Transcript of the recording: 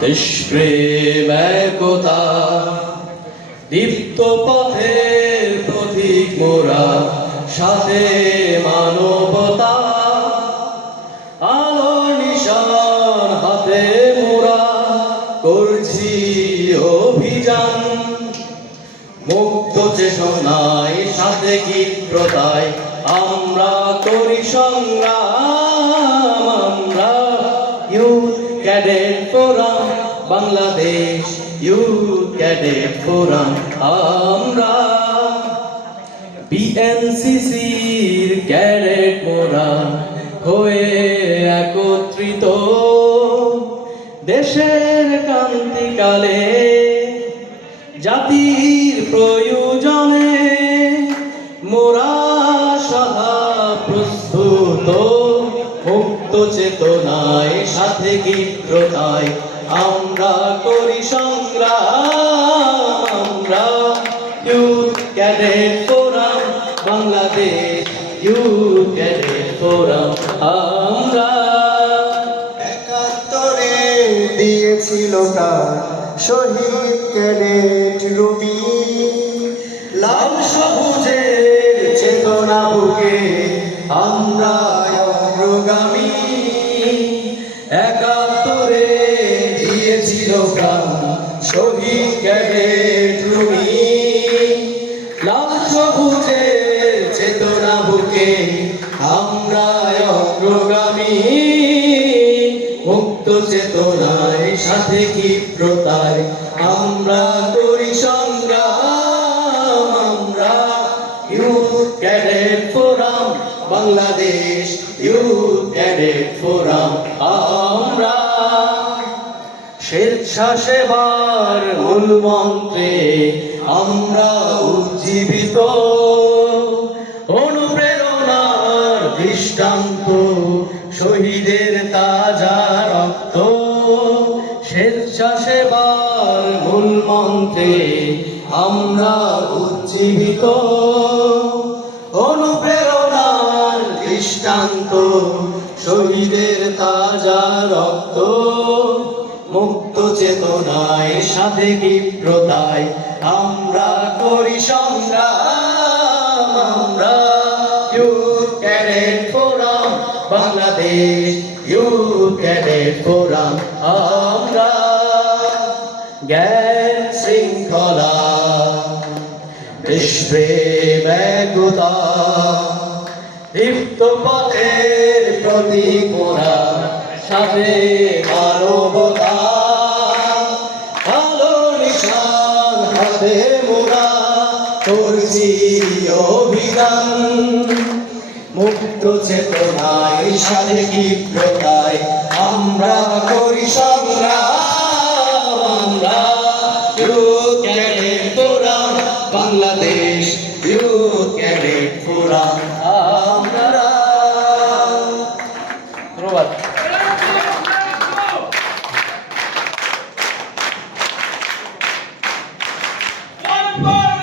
দেশপ্রেম একতা দীপ্ত পথের প্রতীক মোরা, সাথে মানবতা, আলো নিশান হাতে মোরা, করছি অভিযান। মুক্ত চেতনায় সাথে ক্ষিপ্রতায় আমরা করি সংগ্রাম। বাংলাদেশ ইউথ ক্যাডেট ফোরাম আমরা বিএনসিসির ক্যাডেট মোরা হয়ে একত্রিত। দেশের ক্রান্তিকালে জাতির প্রয়োজনে মোরা সদা প্রস্তুত, মুক্ত চেতনায়, সাথে গীত্রতায় আমরা করি সংগ্রাম আমরা youth cadet forum Bangladesh youth cadet forum আমরা একাত্তরে দিয়েছিল তার শহীদ ক্যাডেট রবি। লাল সবুজের চেতনা বুকে আমরা চেতনা বুকে আমরা অগ্রগামী। মুক্ত চেতনায় সাথে ক্ষিপ্রতায় আমরা করি সংগ্রাম, আমরা youth cadet forum, Bangladesh youth cadet forum, আমরা স্বেচ্ছাসেবার মূল মন্ত্রে আমরা উজ্জীবিত। অনুপ্রেরণার দৃষ্টান্ত, শহীদের তাজা রক্ত, স্বেচ্ছাসেবার মূল মন্ত্রে আমরা উজ্জীবিত। অনুপ্রেরণার দৃষ্টান্ত, শহীদের তাজা রক্ত, মুক্ত চেতনায় সাথে ক্ষিপ্রতায় আমরা করি সংগ্রাম, আমরা youth cadet forum, Bangladesh youth cadet forum, আমরা জ্ঞান শৃঙ্খলা দেশপ্রেম একতা দীপ্ত পথের প্রতীক মোরা সাথে মানবতা। অভিযান মুক্ত চেতনায় সাথে ক্ষিপ্রতায় আমরা করি সংগ্রাম আমরা cadet forum Bangladesh youth cadet forum আমরা more!